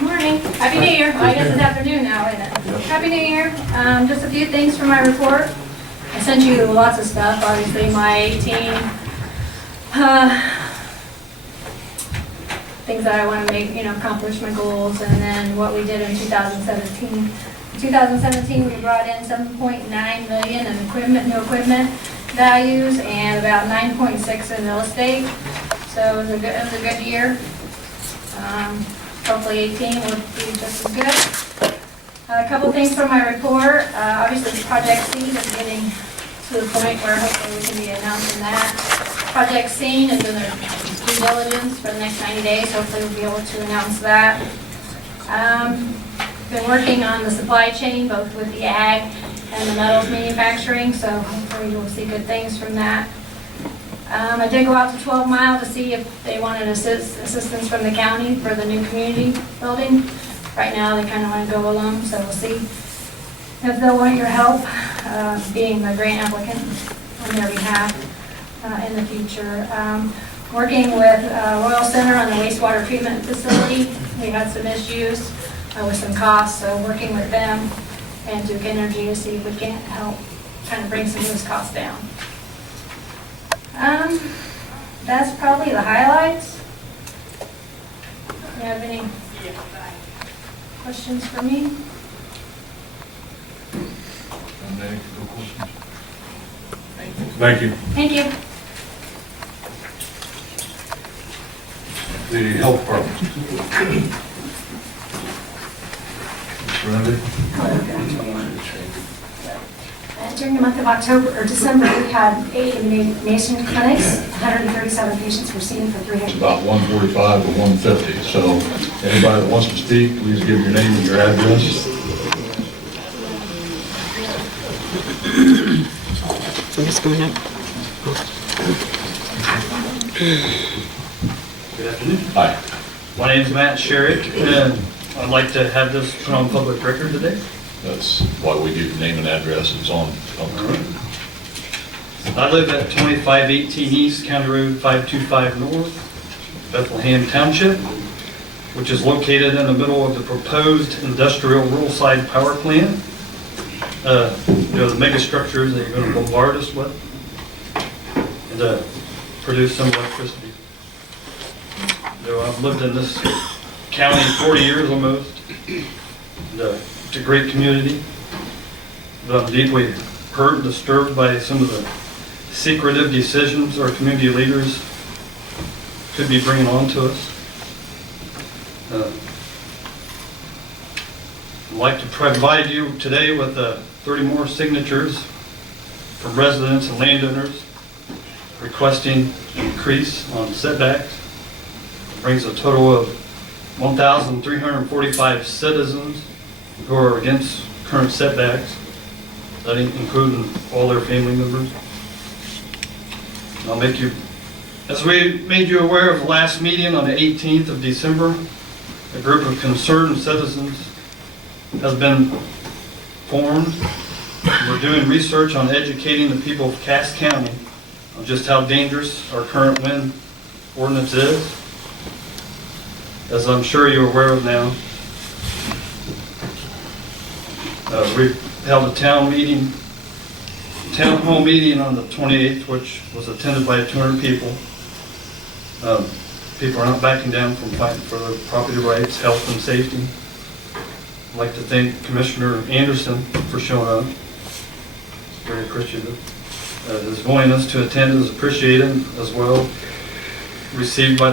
Morning. Happy New Year. Well, I guess it's afternoon now, isn't it? Happy New Year. Just a few things for my report. I sent you lots of stuff, obviously, my 18 things that I want to make, accomplish my goals, and then what we did in 2017. In 2017, we brought in 7.9 million in new equipment values, and about 9.6 in real estate. So it was a good year. Hopefully 18 will be just as good. A couple things from my report. Obviously, Project Scene is getting to the point where hopefully we can be announcing that. Project Scene is in their due diligence for the next 90 days. Hopefully we'll be able to announce that. Been working on the supply chain, both with the ag and the metals manufacturing, so hopefully you'll see good things from that. I did go out to 12 Mile to see if they wanted assistance from the county for the new community building. Right now, they kind of want to go alone, so we'll see if they'll want your help, being the grant applicant on their behalf in the future. Working with Royal Center on the wastewater treatment facility. We had some issues with some costs, so working with them and Duke Energy to see if we can't help kind of bring some of those costs down. That's probably the highlights. You have any questions for me? Thank you. Thank you. The health department. Mr. Randy? During the month of October or December, we had 8 immunization clinics. 137 patients were seen for 300. About 145 or 150. So anybody that wants to speak, please give your name and your address. I'm just going up. Good afternoon. Hi. My name is Matt Sherrick, and I'd like to have this put on public record today. That's why we give your name and address. It's on. I live at 2518 East County Road 525 North, Bethlehem Township, which is located in the middle of the proposed industrial rural side power plant. The mega structures that you're going to bombard us with and produce some electricity. I've lived in this county 40 years almost. And, it's a great community, but I'm deeply hurt and disturbed by some of the secretive decisions our community leaders could be bringing on to us. I'd like to provide you today with 30 more signatures from residents and landowners requesting an increase on setbacks. It brings a total of 1,345 citizens who are against current setbacks, that including all their family members. I'll make you, as we made you aware of the last meeting on the 18th of December, a group of concerned citizens has been formed. We're doing research on educating the people of Cass County on just how dangerous our current wind ordinance is. As I'm sure you're aware of now, we held a town hall meeting on the 28th, which was attended by 200 people. People are not backing down from fighting for their property rights, health, and safety. I'd like to thank Commissioner Anderson for showing up. Very appreciative. His willingness to attend is appreciated as well, received by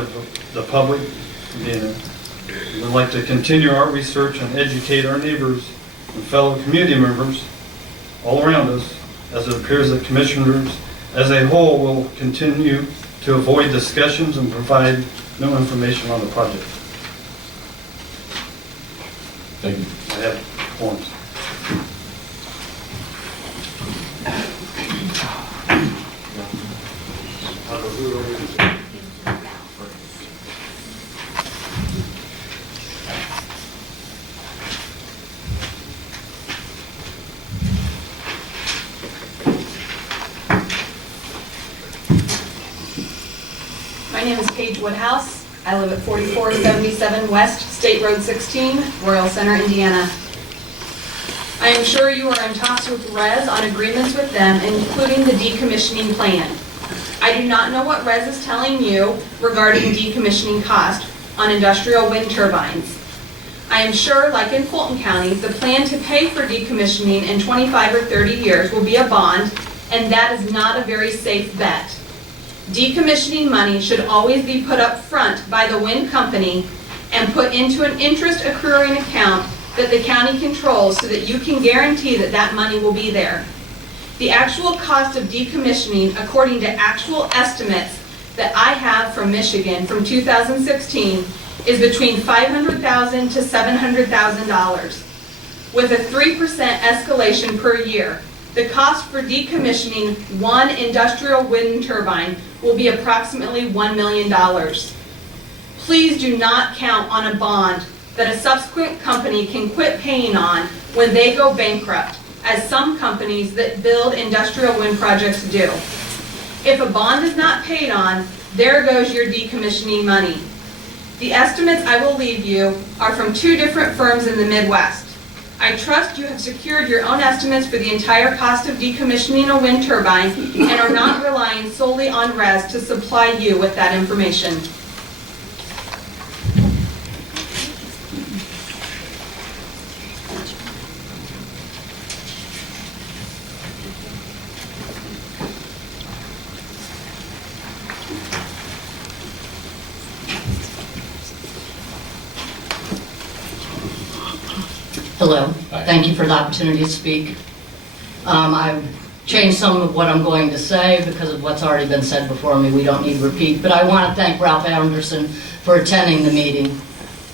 the public. We'd like to continue our research and educate our neighbors and fellow community members all around us, as it appears that commissioners as a whole will continue to avoid discussions and provide no information on the project. Thank you. I have forms. My name is Paige Woodhouse. I live at 4477 West State Road 16, Royal Center, Indiana. I am sure you are in talks with RES on agreements with them, including the decommissioning plan. I do not know what RES is telling you regarding decommissioning cost on industrial wind turbines. I am sure, like in Fulton County, the plan to pay for decommissioning in 25 or 30 years will be a bond, and that is not a very safe bet. Decommissioning money should always be put up front by the wind company and put into an interest accruing account that the county controls so that you can guarantee that that money will be there. The actual cost of decommissioning, according to actual estimates that I have from Michigan from 2016, is between $500,000 to $700,000. With a 3% escalation per year, the cost for decommissioning one industrial wind turbine will be approximately $1 million. Please do not count on a bond that a subsequent company can quit paying on when they go bankrupt, as some companies that build industrial wind projects do. If a bond is not paid on, there goes your decommissioning money. The estimates I will leave you are from 2 different firms in the Midwest. I trust you have secured your own estimates for the entire cost of decommissioning a wind turbine and are not relying solely on RES to supply you with that information. Hello. Hi. Thank you for the opportunity to speak. I've changed some of what I'm going to say because of what's already been said before me. We don't need to repeat, but I want to thank Ralph Anderson for attending the meeting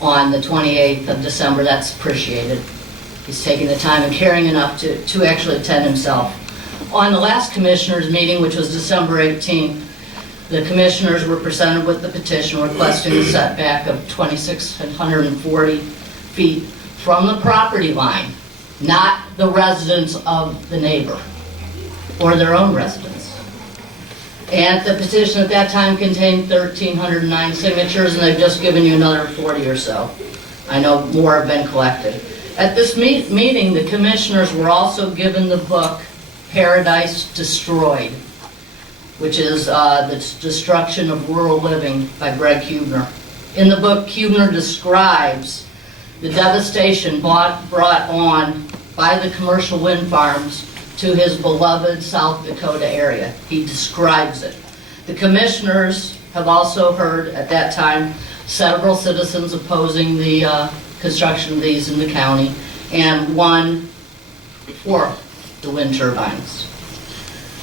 on the 28th of December. That's appreciated. He's taking the time and caring enough to actually attend himself. On the last commissioners meeting, which was December 18th, the commissioners were presented with the petition requesting a setback of 2,640 feet from the property line, not the residence of the neighbor or their own residence. And the petition at that time contained 1,309 signatures, and they've just given you another 40 or so. I know more have been collected. At this meeting, the commissioners were also given the book Paradise Destroyed, which is The Destruction of Rural Living by Greg Huebner. In the book, Huebner describes the devastation brought on by the commercial wind farms to his beloved South Dakota area. He describes it. The commissioners have also heard at that time several citizens opposing the construction of these in the county, and one for the wind turbines.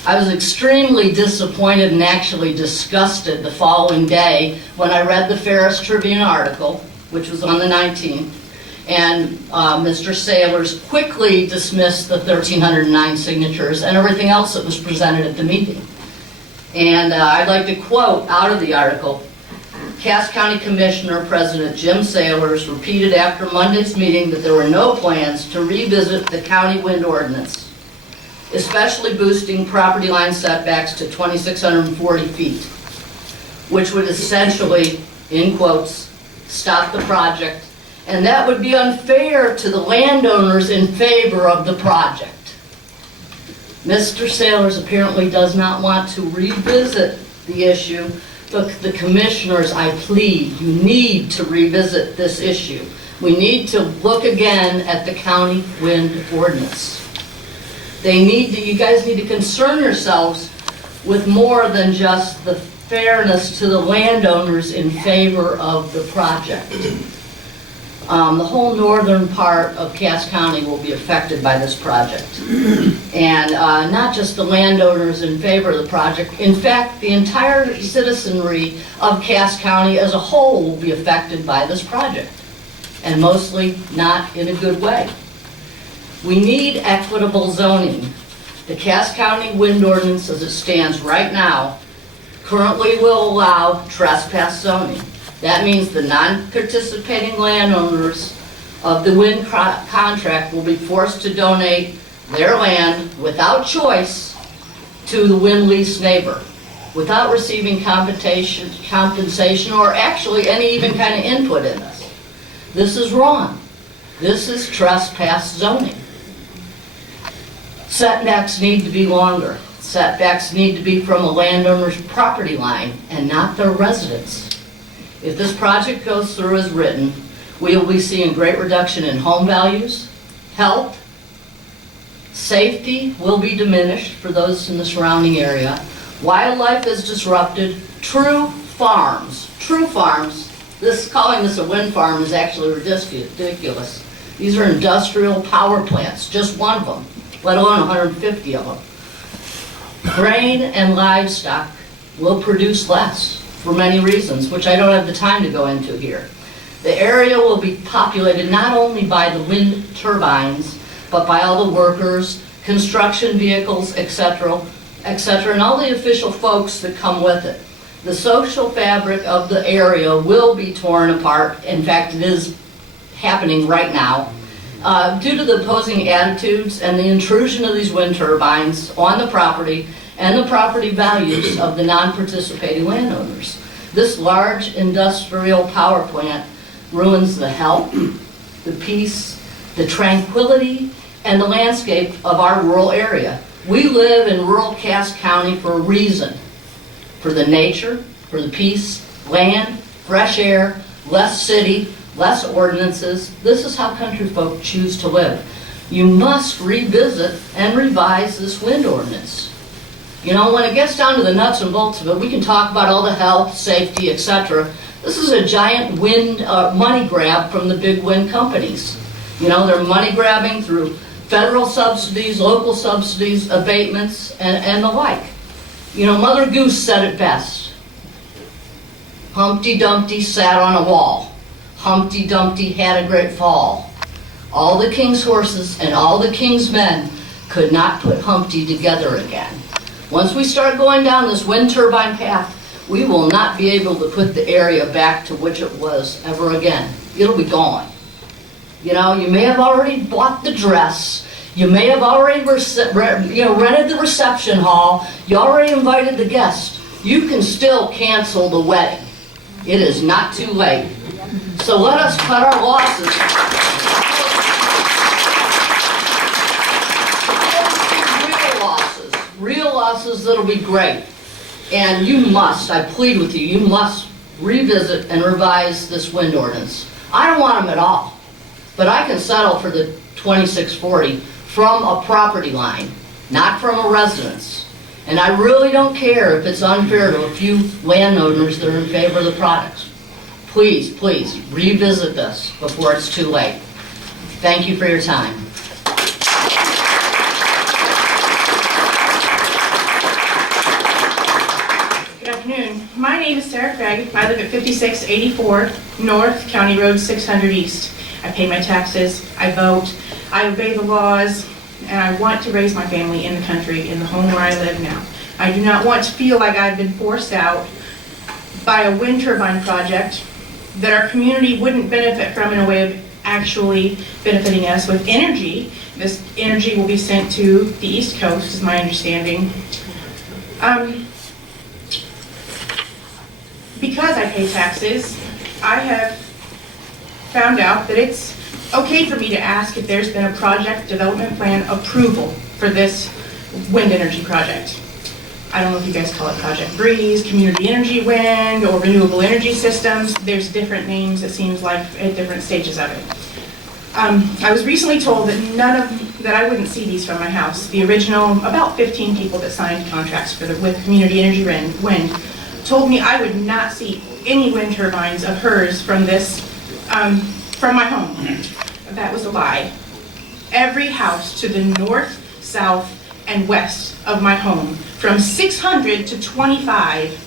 I was extremely disappointed and actually disgusted the following day when I read the Ferris Tribune article, which was on the 19th, and Mr. Sailors quickly dismissed the 1,309 signatures and everything else that was presented at the meeting. And I'd like to quote out of the article, Cass County Commissioner President Jim Sailors repeated after Monday's meeting that there were no plans to revisit the county wind ordinance, especially boosting property line setbacks to 2,640 feet, which would essentially, in quotes, stop the project, and that would be unfair to the landowners in favor of the project. Mr. Sailors apparently does not want to revisit the issue, but the commissioners, I plead, you need to revisit this issue. We need to look again at the county wind ordinance. You guys need to concern yourselves with more than just the fairness to the landowners in favor of the project. The whole northern part of Cass County will be affected by this project. And not just the landowners in favor of the project. In fact, the entire citizenry of Cass County as a whole will be affected by this project. And mostly not in a good way. We need equitable zoning. The Cass County wind ordinance as it stands right now currently will allow trespass zoning. That means the non-participating landowners of the wind contract will be forced to donate their land without choice to the wind lease neighbor. without receiving compensation or actually any even kind of input in this. This is wrong. This is trespass zoning. Setbacks need to be longer. Setbacks need to be from a landowner's property line and not their residence. If this project goes through as written, we will be seeing great reduction in home values, health, safety will be diminished for those in the surrounding area, wildlife is disrupted, true farms, calling this a wind farm is actually ridiculous. These are industrial power plants, just one of them, let alone 150 of them. Grain and livestock will produce less for many reasons, which I don't have the time to go into here. The area will be populated not only by the wind turbines, but by all the workers, construction vehicles, etc., and all the official folks that come with it. The social fabric of the area will be torn apart. In fact, it is happening right now. Due to the opposing attitudes and the intrusion of these wind turbines on the property and the property values of the non-participating landowners. This large industrial power plant ruins the health, the peace, the tranquility, and the landscape of our rural area. We live in rural Cass County for a reason. For the nature, for the peace, land, fresh air, less city, less ordinances. This is how country folk choose to live. You must revisit and revise this wind ordinance. You know, when it gets down to the nuts and bolts of it, we can talk about all the health, safety, etc. This is a giant wind money grab from the big wind companies. You know, they're money grabbing through federal subsidies, local subsidies, abatements, and the like. You know, Mother Goose said it best. Humpty Dumpty sat on a wall. Humpty Dumpty had a great fall. All the king's horses and all the king's men could not put Humpty together again. Once we start going down this wind turbine path, we will not be able to put the area back to which it was ever again. It'll be gone. You know, you may have already bought the dress. You may have already rented the reception hall. You already invited the guests. You can still cancel the wedding. It is not too late. So let us cut our losses. Real losses that'll be great. And you must, I plead with you, you must revisit and revise this wind ordinance. I don't want them at all, but I can settle for the 2640 from a property line, not from a residence. And I really don't care if it's unfair to a few landowners that are in favor of the products. Please, please, revisit this before it's too late. Thank you for your time. My name is Sarah Craig. I live at 5684 North, County Road 600 East. I pay my taxes, I vote, I obey the laws, and I want to raise my family in the country, in the home where I live now. I do not want to feel like I've been forced out by a wind turbine project that our community wouldn't benefit from in a way of actually benefiting us with energy. This energy will be sent to the East Coast, is my understanding. Because I pay taxes, I have found out that it's okay for me to ask if there's been a project development plan approval for this wind energy project. I don't know if you guys call it Project Breeze, Community Energy Wind, or Renewable Energy Systems. There's different names, it seems like, at different stages of it. I was recently told that I wouldn't see these from my house. The original, about 15 people that signed contracts with Community Energy Wind told me I would not see any wind turbines of hers from from my home. That was a lie. Every house to the north, south, and west of my home, from 600 to 25,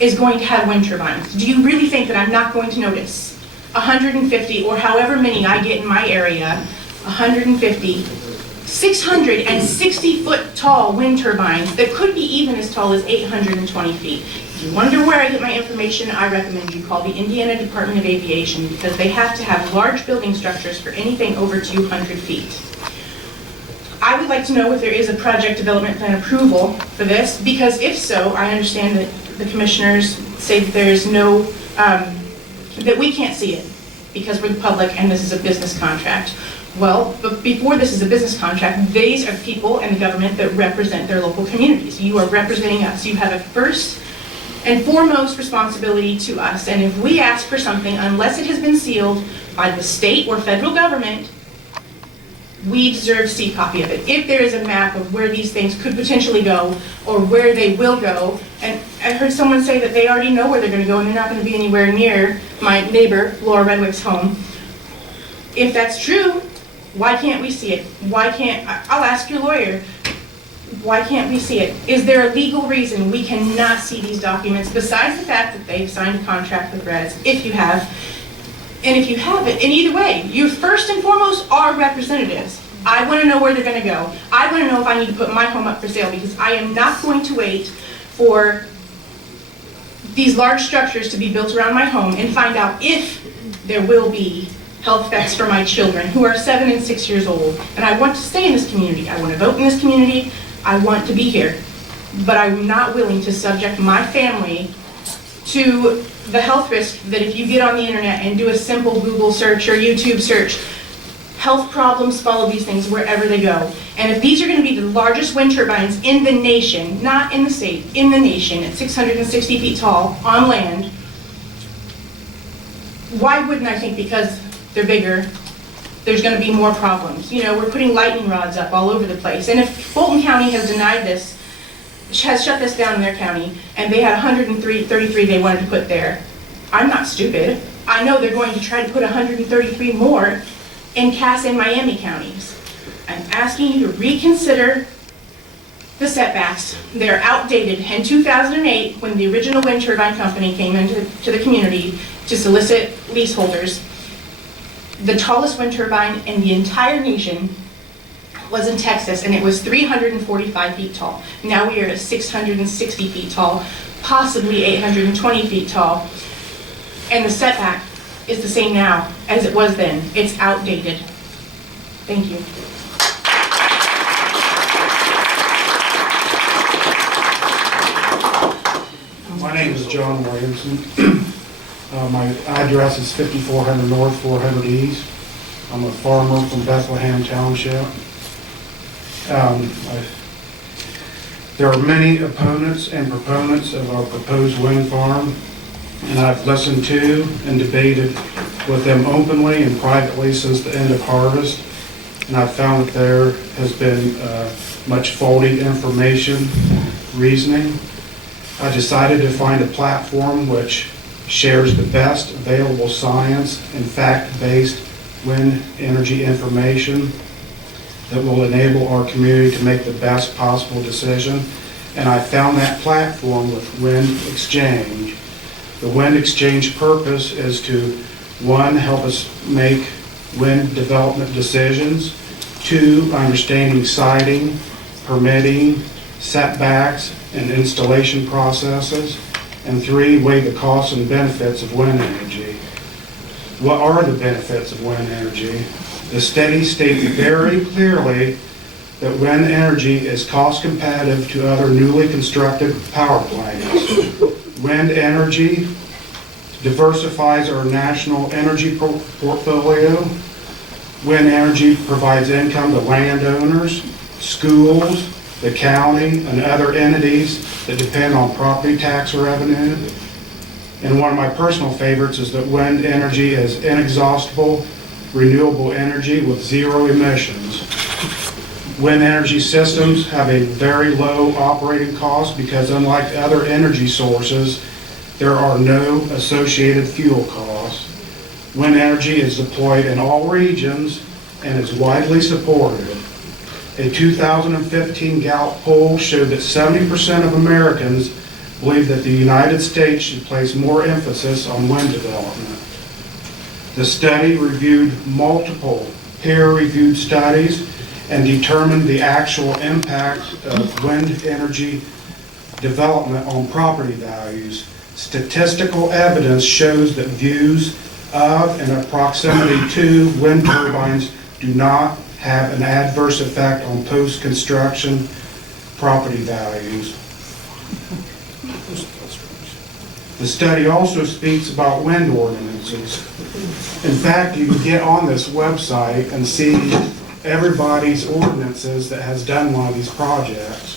is going to have wind turbines. Do you really think that I'm not going to notice 150, or however many I get in my area, 150, 660-foot tall wind turbines that could be even as tall as 820 feet. If you wonder where I get my information, I recommend you call the Indiana Department of Aviation, because they have to have large building structures for anything over 200 feet. I would like to know if there is a project development plan approval for this, because if so, I understand that the commissioners say that there is no, that we can't see it because we're the public and this is a business contract. Well, but before this is a business contract, these are people and the government that represent their local communities. You are representing us. You have a first and foremost responsibility to us. And if we ask for something, unless it has been sealed by the state or federal government, we deserve to see a copy of it. If there is a map of where these things could potentially go or where they will go, and I heard someone say that they already know where they're going to go and they're not going to be anywhere near my neighbor, Laura Redwick's home. If that's true, why can't we see it? Why can't, I'll ask your lawyer, why can't we see it? Is there a legal reason we cannot see these documents besides the fact that they've signed a contract with RES, if you have? And if you have it, in either way, you first and foremost are representatives. I want to know where they're going to go. I want to know if I need to put my home up for sale, because I am not going to wait for these large structures to be built around my home and find out if there will be health effects for my children who are 7 and 6 years old. And I want to stay in this community. I want to vote in this community. I want to be here. But I'm not willing to subject my family to the health risk that if you get on the internet and do a simple Google search or YouTube search, health problems follow these things wherever they go. And if these are going to be the largest wind turbines in the nation, not in the state, in the nation, at 660 feet tall on land, why wouldn't I think because they're bigger, there's going to be more problems? You know, we're putting lightning rods up all over the place. And if Fulton County has denied this, has shut this down in their county, and they had 133 they wanted to put there, I'm not stupid. I know they're going to try to put 133 more in Cass and Miami counties. I'm asking you to reconsider the setbacks. They're outdated. In 2008, when the original wind turbine company came into the community to solicit leaseholders, the tallest wind turbine in the entire nation was in Texas, and it was 345 feet tall. Now we are at 660 feet tall, possibly 820 feet tall. And the setback is the same now as it was then. It's outdated. Thank you. My name is John Williamson. My address is 5400 North, 400 East. I'm a farmer from Bethlehem Township. There are many opponents and proponents of our proposed wind farm, and I've listened to and debated with them openly and privately since the end of harvest, and I've found that there has been much faulty information, reasoning. I decided to find a platform which shares the best available science and fact-based wind energy information that will enable our community to make the best possible decision. And I found that platform with Wind Exchange. The Wind Exchange purpose is to, 1, help us make wind development decisions, 2, understanding siting, permitting, setbacks, and installation processes, and 3, weigh the costs and benefits of wind energy. What are the benefits of wind energy? The study states very clearly that wind energy is cost competitive to other newly constructed power plants. Wind energy diversifies our national energy portfolio. Wind energy provides income to landowners, schools, the county, and other entities that depend on property tax revenue. And one of my personal favorites is that wind energy is inexhaustible, renewable energy with 0 emissions. Wind energy systems have a very low operating cost because unlike other energy sources, there are no associated fuel costs. Wind energy is deployed in all regions and is widely supported. A 2015 Gallup poll showed that 70% of Americans believe that the United States should place more emphasis on wind development. The study reviewed multiple peer-reviewed studies and determined the actual impact of wind energy development on property values. Statistical evidence shows that views of and a proximity to wind turbines do not have an adverse effect on post-construction property values. The study also speaks about wind ordinances. In fact, you can get on this website and see everybody's ordinances that has done one of these projects.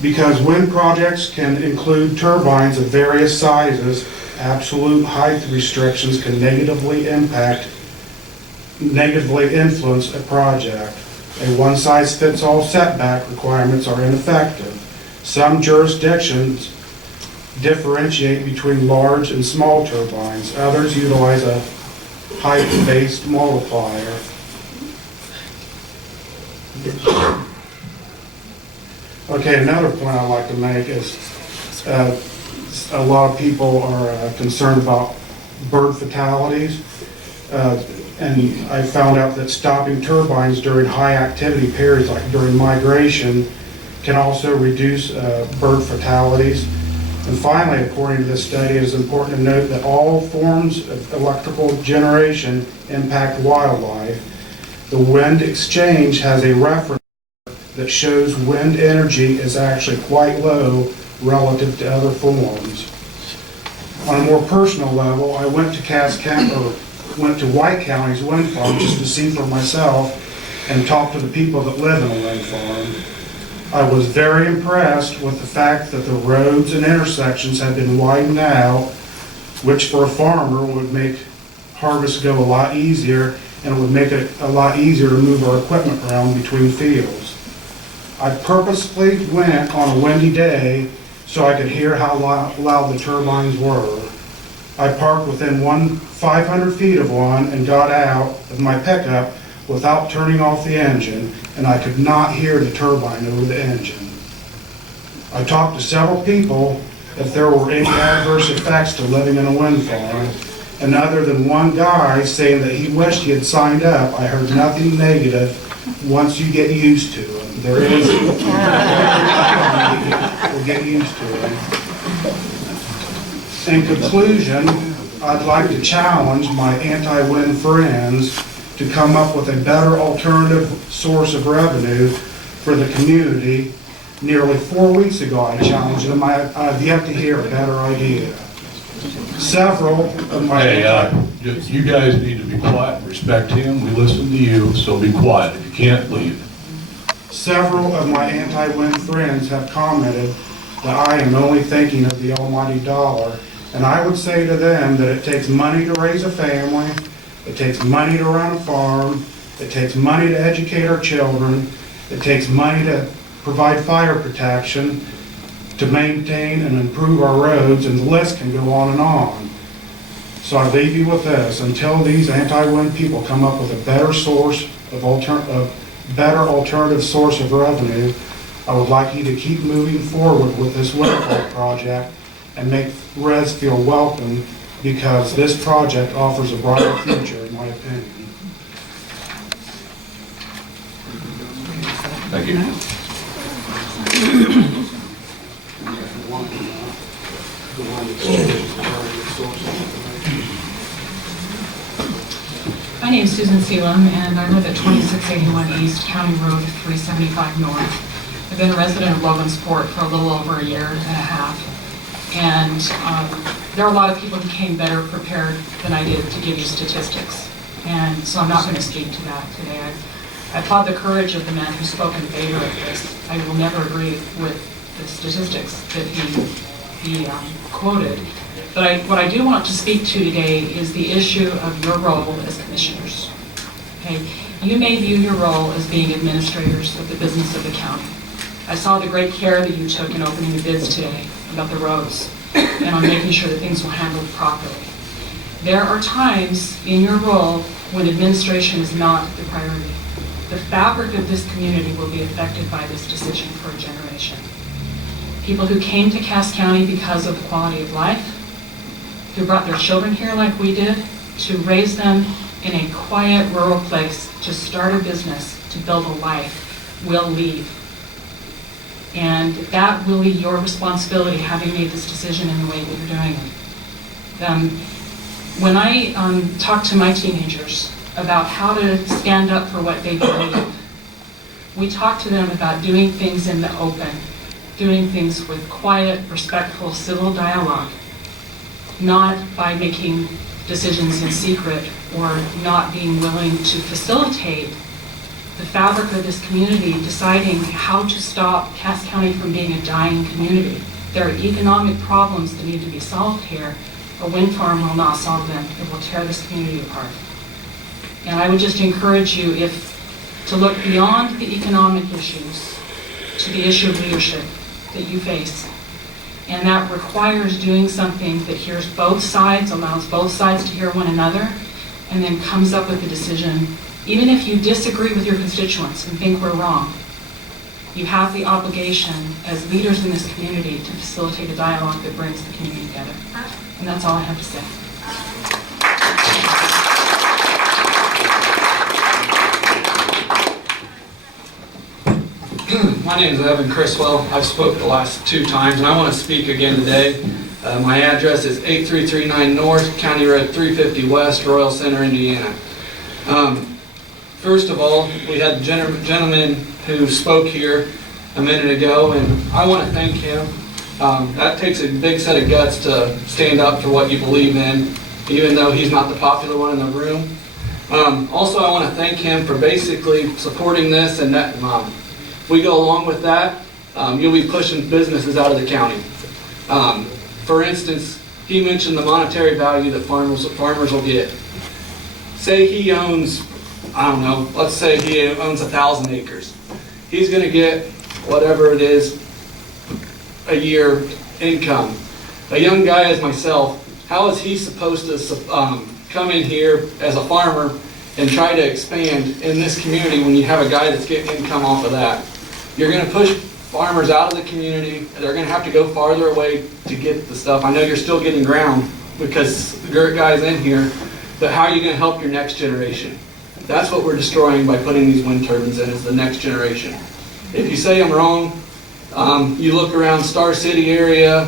Because wind projects can include turbines of various sizes, absolute height restrictions can negatively influence a project. A one-size-fits-all setback requirements are ineffective. Some jurisdictions differentiate between large and small turbines. Others utilize a height-based multiplier. Okay, another point I'd like to make is a lot of people are concerned about bird fatalities. And I found out that stopping turbines during high activity periods, like during migration, can also reduce bird fatalities. And finally, according to this study, it is important to note that all forms of electrical generation impact wildlife. The wind exchange has a reference that shows wind energy is actually quite low relative to other forms. On a more personal level, I went to White County's wind farm just to see for myself and talk to the people that live in a wind farm. I was very impressed with the fact that the roads and intersections had been widened out, which for a farmer would make harvest go a lot easier, and it would make it a lot easier to move our equipment around between fields. I purposely went on a windy day so I could hear how loud the turbines were. I parked within 500 feet of one and got out of my pickup without turning off the engine, and I could not hear the turbine over the engine. I talked to several people if there were any adverse effects to living in a wind farm, and other than one guy saying that he wished he had signed up, I heard nothing negative once you get used to it. There is, we'll get used to it. In conclusion, I'd like to challenge my anti-wind friends to come up with a better alternative source of revenue for the community. Nearly 4 weeks ago, I challenged them. I've yet to hear a better idea. Several of my... Hey, you guys need to be quiet, respect him, we listen to you, so be quiet. If you can't, leave. Several of my anti-wind friends have commented that I am only thinking of the almighty dollar, and I would say to them that it takes money to raise a family, it takes money to run a farm, it takes money to educate our children, it takes money to provide fire protection, to maintain and improve our roads, and the list can go on and on. So I leave you with this: until these anti-wind people come up with a better source of better alternative source of revenue, I would like you to keep moving forward with this wind farm project and make Res feel welcome, because this project offers a brighter future, in my opinion. Thank you. My name is Susan Selam, and I live at 2681 East, County Road 375 North. I've been a resident of Logansport for a little over a year and a half, and there are a lot of people who came better prepared than I did to give you statistics, and so I'm not going to speak to that today. I applaud the courage of the man who spoke in favor of this. I will never agree with the statistics that he quoted. But what I do want to speak to today is the issue of your role as commissioners. Okay, you may view your role as being administrators of the business of the county. I saw the great care that you took in opening the bids today about the roads and on making sure that things were handled properly. There are times in your role when administration is not the priority. The fabric of this community will be affected by this decision for a generation. People who came to Cass County because of the quality of life, who brought their children here like we did, to raise them in a quiet rural place, to start a business, to build a life, will leave. And that will be your responsibility, having made this decision in the way that you're doing it. When I talk to my teenagers about how to stand up for what they believe. We talk to them about doing things in the open, doing things with quiet, respectful, civil dialogue, not by making decisions in secret or not being willing to facilitate the fabric of this community deciding how to stop Cass County from being a dying community. There are economic problems that need to be solved here. A wind farm will not solve them. It will tear this community apart. And I would just encourage you to look beyond the economic issues to the issue of leadership that you face. And that requires doing something that hears both sides, allows both sides to hear one another, and then comes up with a decision. Even if you disagree with your constituents and think we're wrong, you have the obligation as leaders in this community to facilitate a dialogue that brings the community together. And that's all I have to say. My name is Evan Criswell. I've spoke the last 2 times, and I want to speak again today. My address is 8339 North, County Road 350 West, Royal Center, Indiana. First of all, we had the gentleman who spoke here a minute ago, and I want to thank him. That takes a big set of guts to stand up for what you believe in, even though he's not the popular one in the room. Also, I want to thank him for basically supporting this, and that if we go along with that, you'll be pushing businesses out of the county. For instance, he mentioned the monetary value that farmers will get. Say he owns, I don't know, let's say he owns 1,000 acres. He's going to get whatever it is a year income. A young guy as myself, how is he supposed to come in here as a farmer and try to expand in this community when you have a guy that's getting income off of that? You're going to push farmers out of the community. They're going to have to go farther away to get the stuff. I know you're still getting ground because the dirt guy's in here, but how are you going to help your next generation? That's what we're destroying by putting these wind turbines in, is the next generation. If you say I'm wrong, you look around Star City area,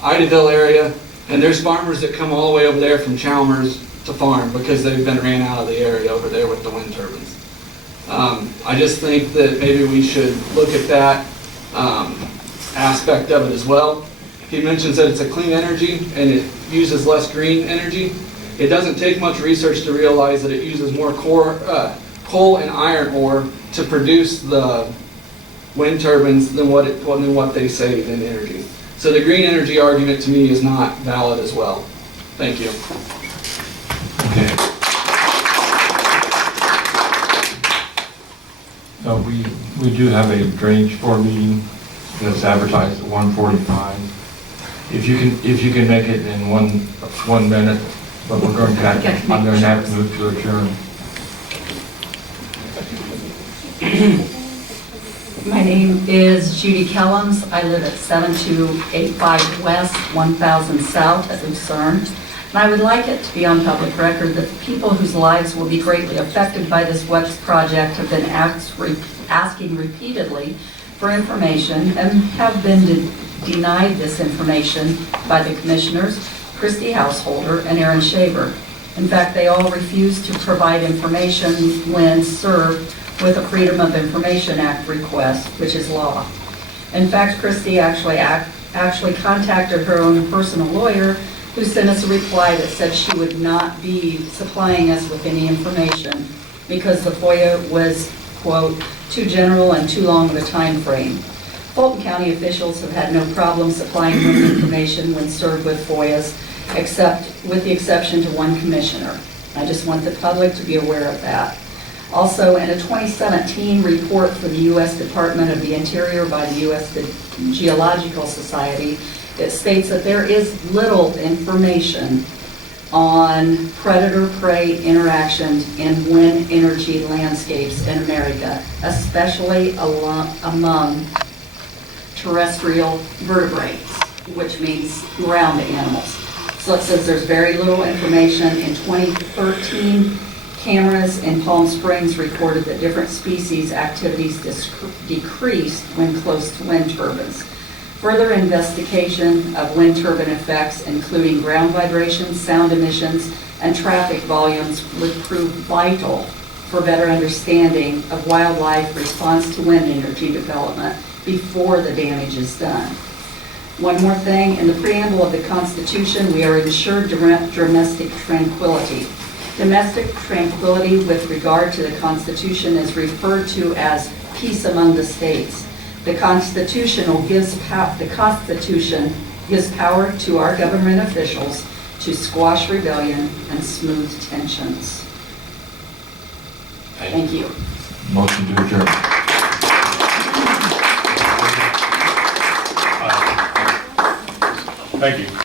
Idaville area, and there's farmers that come all the way over there from Chalmers to farm because they've been ran out of the area over there with the wind turbines. I just think that maybe we should look at that aspect of it as well. He mentions that it's a clean energy and it uses less green energy. It doesn't take much research to realize that it uses more coal and iron ore to produce the wind turbines than what they save in energy. So the green energy argument to me is not valid as well. Thank you. Okay. We do have a drainage board meeting that's advertised at 1:45. If you can make it in one minute, but I'm going to have to move to adjourn. My name is Judy Kellums. I live at 7285 West, 1000 South at Lucerne. And I would like it to be on public record that the people whose lives will be greatly affected by this WEPS project have been asking repeatedly for information and have been denied this information by the commissioners, Christy Householder and Aaron Shaver. In fact, they all refused to provide information when served with a Freedom of Information Act request, which is law. In fact, Christy actually contacted her own personal lawyer, who sent us a reply that said she would not be supplying us with any information because the FOIA was, quote, too general and too long of a time frame. Fulton County officials have had no problem supplying wind information when served with FOIAs, with the exception to one commissioner. I just want the public to be aware of that. Also, in a 2017 report for the U.S. Department of the Interior by the U.S. Geological Society, it states that there is little information on predator-prey interactions in wind energy landscapes in America, especially among terrestrial vertebrates, which means ground animals. So it says there's very little information. In 2013, cameras in Palm Springs reported that different species activities decreased when close to wind turbines. Further investigation of wind turbine effects, including ground vibrations, sound emissions, and traffic volumes, would prove vital for better understanding of wildlife response to wind energy development before the damage is done. One more thing, in the preamble of the Constitution, we are ensured domestic tranquility. Domestic tranquility with regard to the Constitution is referred to as peace among the states. The Constitution gives power to our government officials to squash rebellion and smooth tensions. Thank you. Motion to adjourn. Thank you.